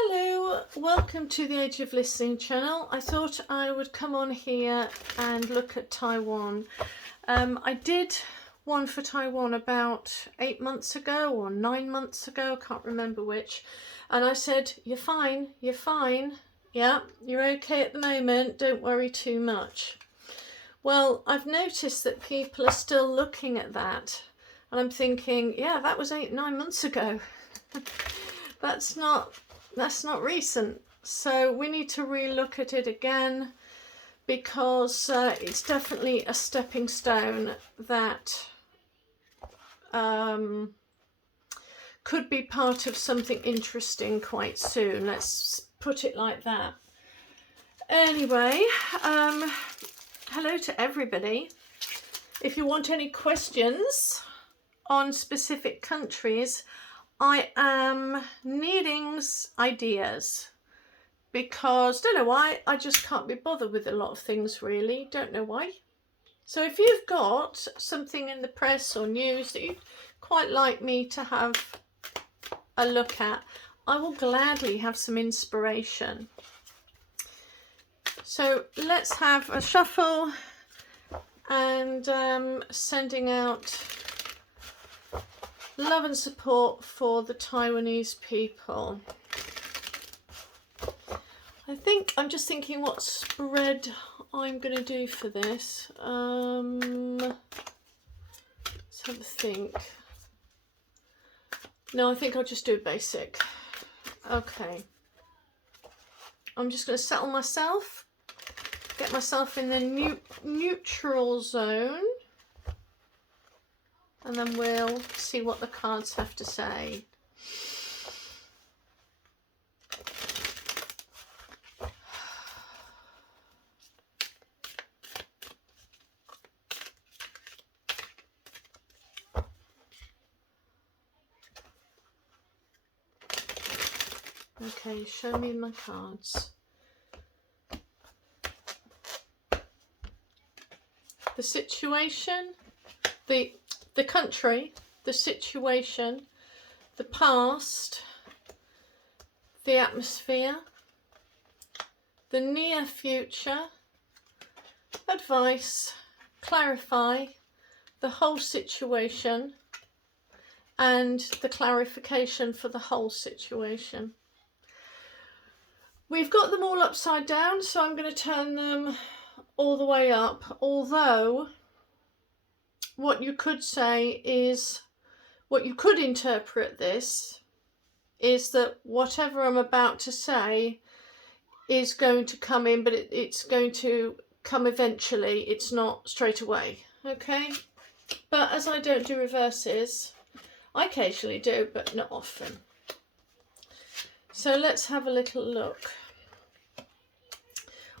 Hello, welcome to the Age of Listening channel. I thought I would come on here and look at Taiwan. I did one for Taiwan about 8 months ago or 9 months ago, I can't remember which, and I said, you're fine, yeah, you're okay at the moment, don't worry too much. Well, I've noticed that people are still looking at that, and I'm thinking, yeah, that was 8-9 months ago. That's not recent, so we need to relook at it again, because it's definitely a stepping stone that could be part of something interesting quite soon. Let's put it like that. Anyway, hello to everybody. If you want any questions on specific countries, I am needing ideas, because don't know why, I just can't be bothered with a lot of things really, don't know why. So if you've got something in the press or news that you'd quite like me to have a look at, I will gladly have some inspiration. So let's have a shuffle, and sending out love and support for the Taiwanese people. I'm just thinking what spread I'm going to do for this. Let's have a think. No, I think I'll just do a basic. Okay. I'm just going to settle myself, get myself in the neutral zone, and then we'll see what the cards have to say. Okay, show me my cards. The situation, the country, the situation, the past, the atmosphere, the near future, advice, clarify, the whole situation, and the clarification for the whole situation. We've got them all upside down, so I'm going to turn them all the way up, although what you could say is, what you could interpret this is that whatever I'm about to say is going to come in, but it's going to come eventually, it's not straight away, okay? But as I don't do reverses, I occasionally do, but not often. So let's have a little look.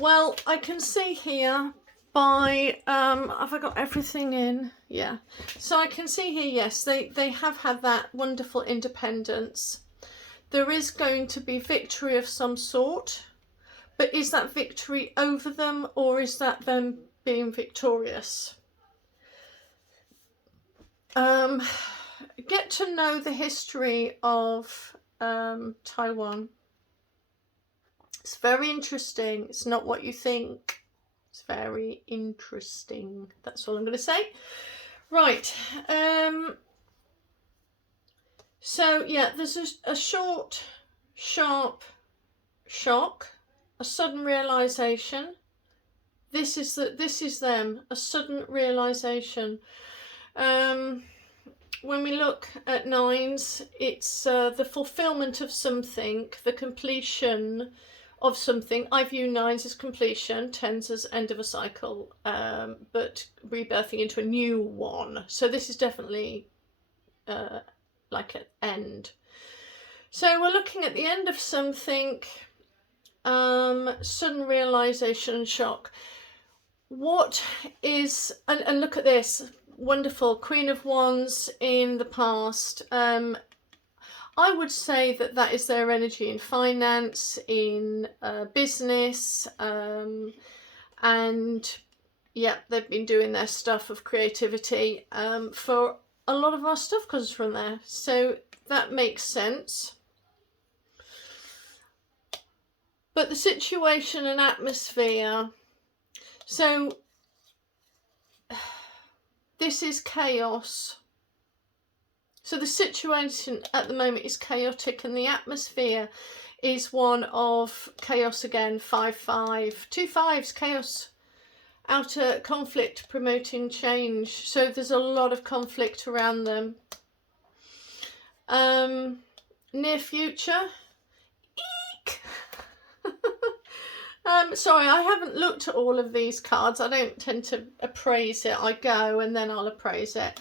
Well, I can see here by, have I got everything in? Yeah. So I can see here, yes, they have had that wonderful independence. There is going to be victory of some sort, but is that victory over them, or is that them being victorious? Get to know the history of Taiwan. It's very interesting. It's not what you think. It's very interesting. That's all I'm going to say. Right. So yeah, there's a short, sharp shock, a sudden realization. This is them. A sudden realization. When we look at nines, it's the fulfillment of something, the completion of something. I view nines as completion, tens as end of a cycle, but rebirthing into a new one. So this is definitely like an end. So we're looking at the end of something, sudden realization and shock. What is, and look at this, wonderful Queen of Wands in the past. I would say that is their energy in finance, in business, and yeah, they've been doing their stuff of creativity. For a lot of our stuff comes from there, so that makes sense. But the situation and atmosphere, so this is chaos. So the situation at the moment is chaotic, and the atmosphere is one of chaos again. 5-5, 2 5s, chaos, outer conflict, promoting change. So there's a lot of conflict around them. Near future, eek. Sorry, I haven't looked at all of these cards. I don't tend to appraise it. I go and then I'll appraise it.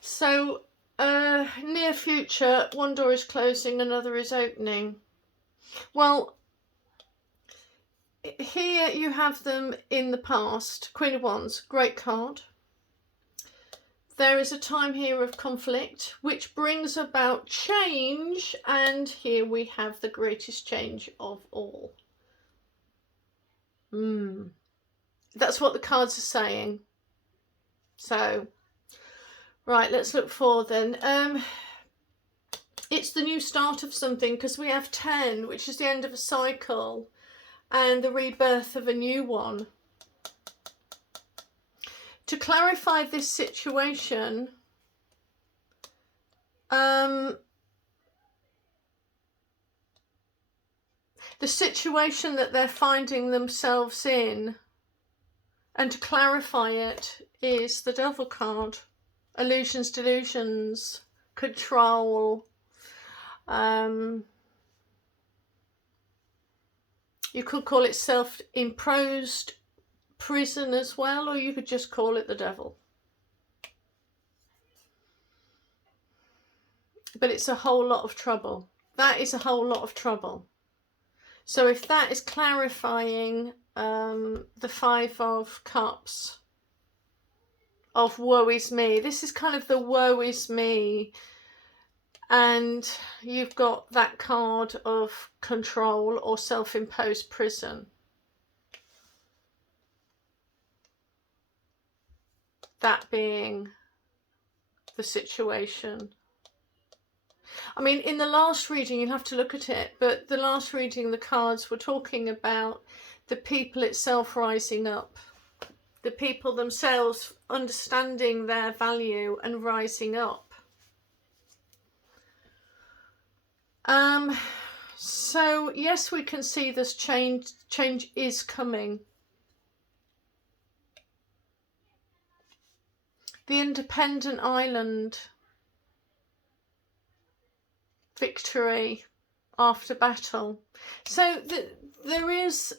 So near future, one door is closing, another is opening. Well, here you have them in the past. Queen of Wands, great card. There is a time here of conflict which brings about change, and here we have the greatest change of all. That's what the cards are saying. So, right, let's look forward then. It's the new start of something, because we have 10, which is the end of a cycle and the rebirth of a new one. To clarify this situation, the situation that they're finding themselves in, and to clarify it, is the Devil card. Illusions, delusions, control. You could call it self-imposed prison as well, or you could just call it the devil. But it's a whole lot of trouble. That is a whole lot of trouble. So if that is clarifying the 5 of Cups, of woe is me, this is kind of the woe is me. And you've got that card of control or self-imposed prison. That being the situation. I mean, in the last reading, you'll have to look at it, but the last reading, the cards were talking about the people itself rising up. The people themselves understanding their value and rising up. So yes, we can see this change is coming. The independent island, victory after battle. So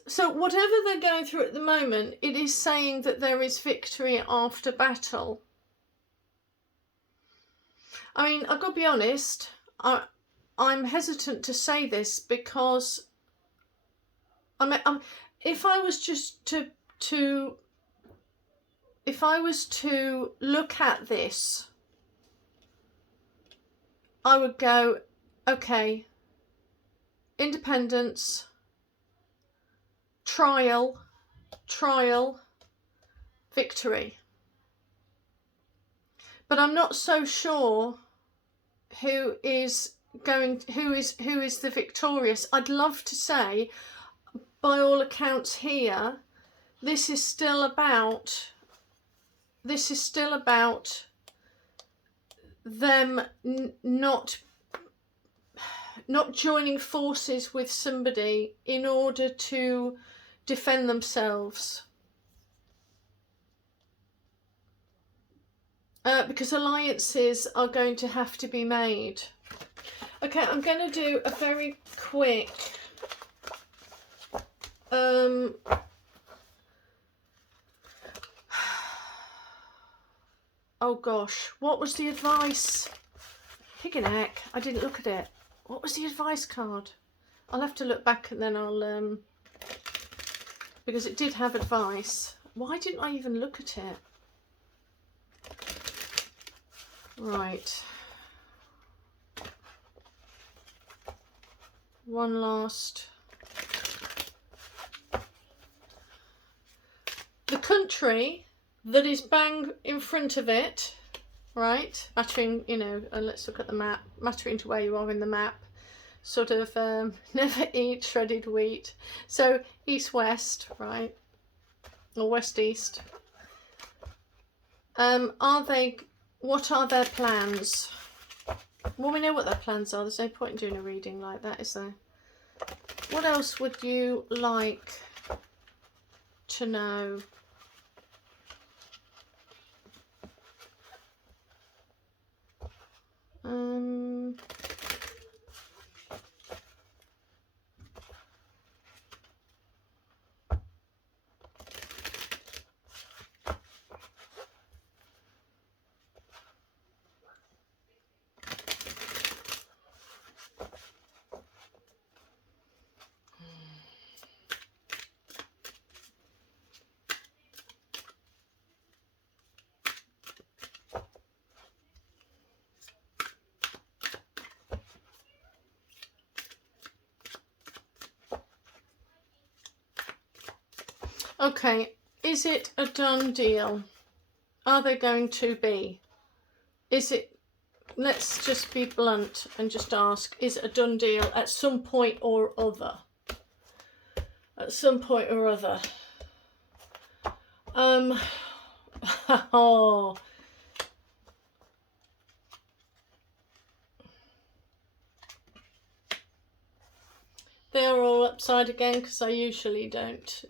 so whatever they're going through at the moment, it is saying that there is victory after battle. I mean, I've got to be honest, I'm hesitant to say this, because if I was just if I was to look at this, I would go, okay, independence, trial, victory. But I'm not so sure who is the victorious. I'd love to say, by all accounts here, this is still about them not joining forces with somebody in order to defend themselves. Because alliances are going to have to be made. Okay, I'm going to do a very quick oh gosh, what was the advice? Pig and heck, I didn't look at it. What was the advice card? I'll have to look back and then I'll because it did have advice. Why didn't I even look at it? Right. One last. The country that is bang in front of it, right? Mattering, you know, let's look at the map. Mattering to where you are in the map. sort of never eat shredded wheat. So east-west, right, or west-east. What are their plans? Well, we know what their plans are. There's no point in doing a reading like that, is there? What else would you like to know? Okay, is it a done deal? Are they going to be? Is it, let's just be blunt and just ask, is it a done deal at some point or other? At some point or other. Oh. They're all upside again because I usually don't.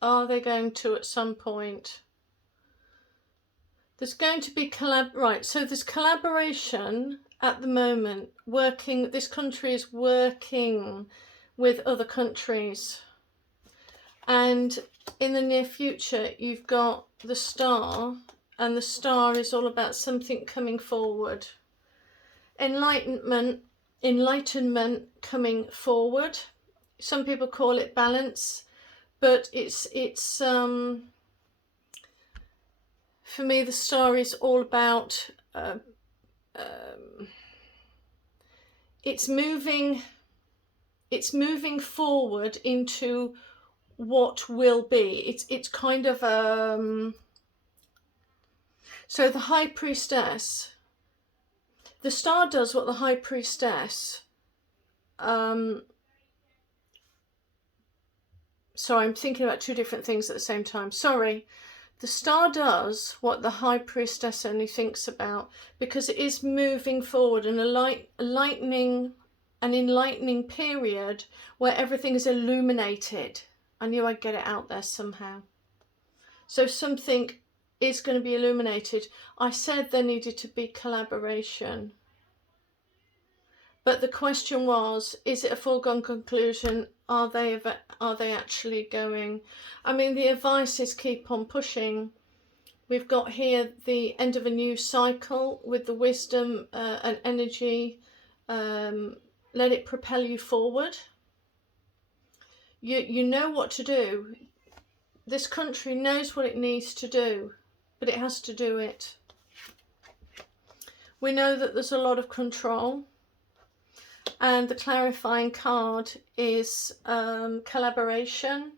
Are they going to at some point? There's going to be right, so there's collaboration at the moment, working, this country is working with other countries. And in the near future, you've got the star, and the star is all about something coming forward. Enlightenment coming forward. Some people call it balance, but it's for me, the star is all about it's moving forward into what will be. It's kind of so the High Priestess, the star does what the High Priestess sorry, I'm thinking about two different things at the same time. Sorry. The star does what the High Priestess only thinks about, because it is moving forward in an enlightening period where everything is illuminated. I knew I'd get it out there somehow. So something is going to be illuminated. I said there needed to be collaboration. But the question was, is it a foregone conclusion? Are they actually going? I mean, the advice is keep on pushing. We've got here the end of a new cycle with the wisdom and energy. Let it propel you forward. You know what to do. This country knows what it needs to do, but it has to do it. We know that there's a lot of control. And the clarifying card is collaboration.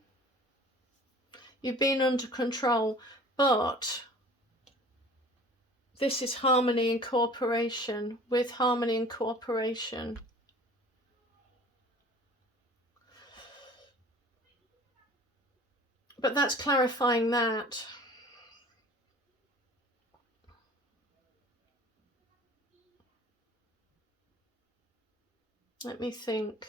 You've been under control, but this is harmony and cooperation, with harmony and cooperation. But that's clarifying that. Let me think.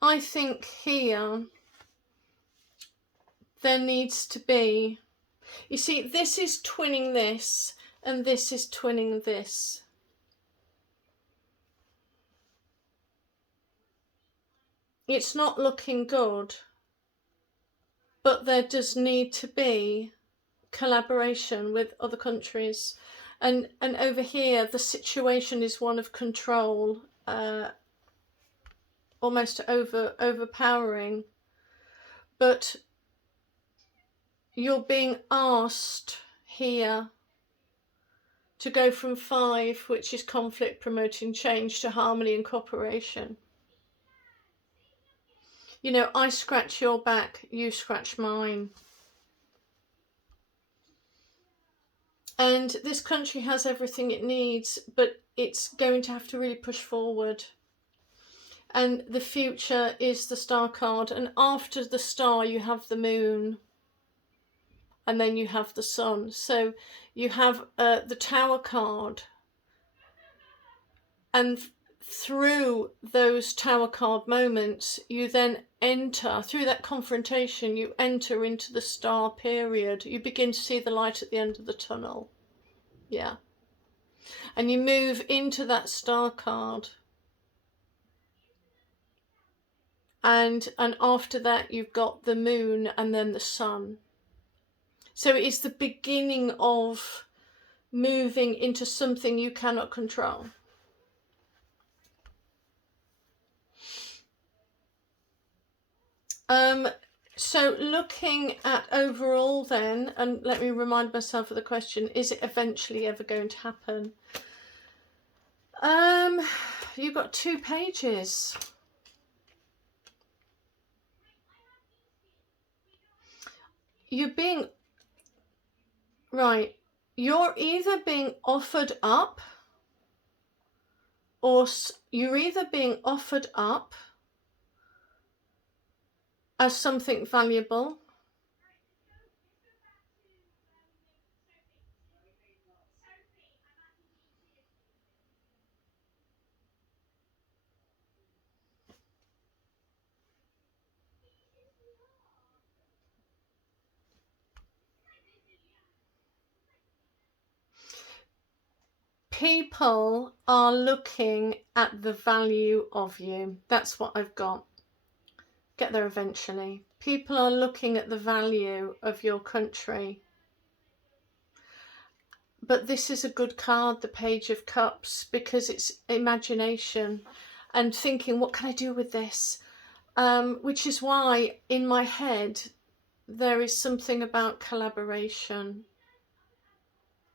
I think here there needs to be, you see, this is twinning this and this is twinning this. It's not looking good, but there does need to be collaboration with other countries. And over here, the situation is one of control, almost overpowering. but you're being asked here to go from 5, which is conflict promoting change, to harmony and cooperation. You know, I scratch your back, you scratch mine. And this country has everything it needs, but it's going to have to really push forward. And the future is the star card. And after the star, you have the moon. And then you have the sun. So you have the Tower card. And through those Tower card moments, you then enter, through that confrontation, you enter into the star period. You begin to see the light at the end of the tunnel. Yeah. And you move into that star card. And after that, you've got the moon and then the sun. So it's the beginning of moving into something you cannot control. So looking at overall then, and let me remind myself of the question, is it eventually ever going to happen? You've got 2 pages. You're being, right, you're either being offered up, or you're either being offered up as something valuable, people are looking at the value of you. That's what I've got. Get there eventually. People are looking at the value of your country. But this is a good card, the Page of Cups, because it's imagination and thinking, what can I do with this? Which is why in my head there is something about collaboration.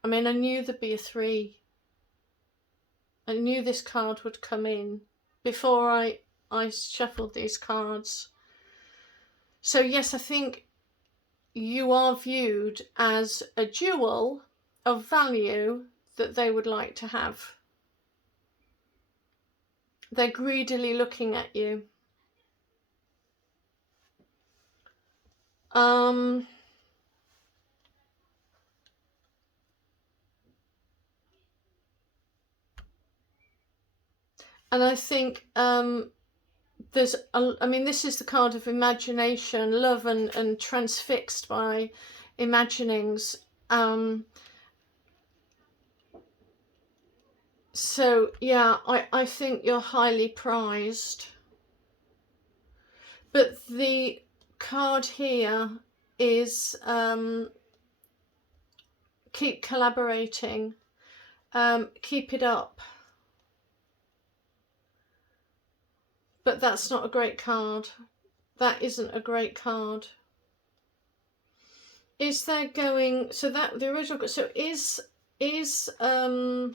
I mean, I knew there'd be a 3. I knew this card would come in before I shuffled these cards. So yes, I think you are viewed as a jewel of value that they would like to have. They're greedily looking at you. And I think there's, I mean, this is the card of imagination, love and transfixed by imaginings. So yeah, I think you're highly prized. But the card here is keep collaborating, keep it up. But that's not a great card. That isn't a great card. Is there going, so that the original, so is oh,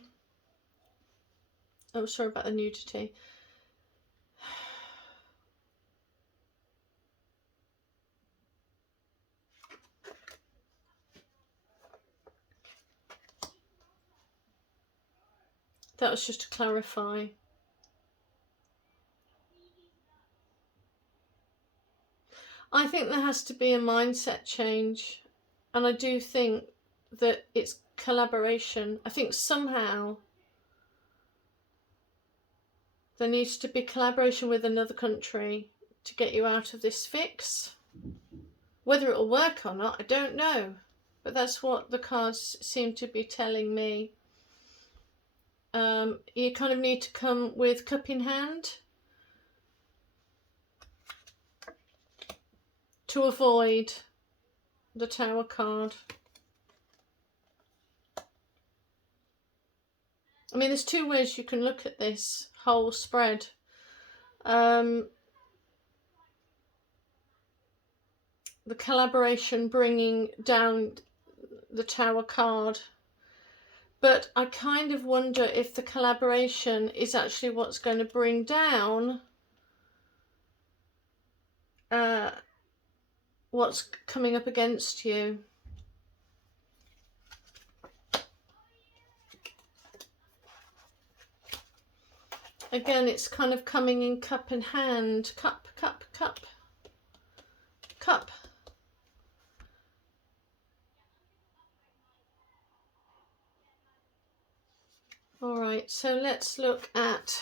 sorry about the nudity. That was just to clarify. I think there has to be a mindset change, and I do think that it's collaboration. I think somehow there needs to be collaboration with another country to get you out of this fix. Whether it'll work or not, I don't know, but that's what the cards seem to be telling me. You kind of need to come with cup in hand to avoid the Tower card. I mean, there's 2 ways you can look at this whole spread. the collaboration bringing down the Tower card. But I kind of wonder if the collaboration is actually what's going to bring down what's coming up against you. Again, it's kind of coming in cup in hand. Cup, cup, cup, cup. All right, so let's look at...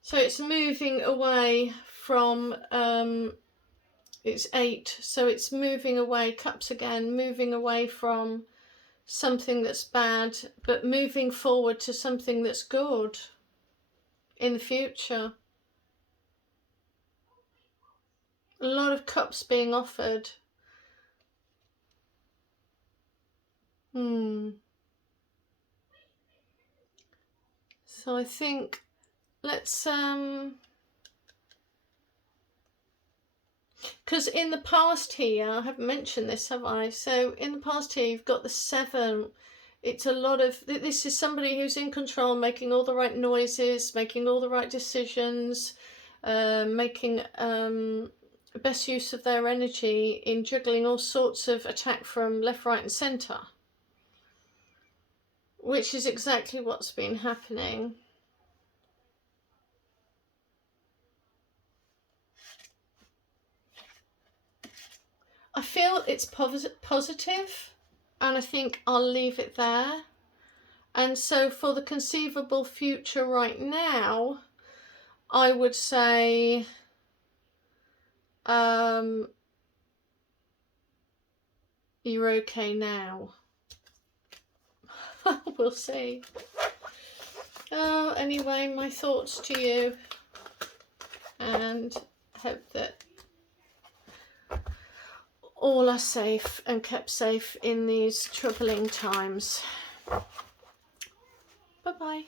So it's moving away from... it's 8, so it's moving away, cups again, moving away from something that's bad, but moving forward to something that's good in the future. A lot of cups being offered. So I think let's because in the past here, I haven't mentioned this, have I? So in the past here, you've got the 7. It's a lot of, this is somebody who's in control, making all the right noises, making all the right decisions, making best use of their energy in juggling all sorts of attack from left, right and centre, which is exactly what's been happening. I feel it's positive, and I think I'll leave it there. And so for the conceivable future right now, I would say you're okay now. We'll see. Oh, anyway, my thoughts to you, and hope that all are safe and kept safe in these troubling times. Bye-bye.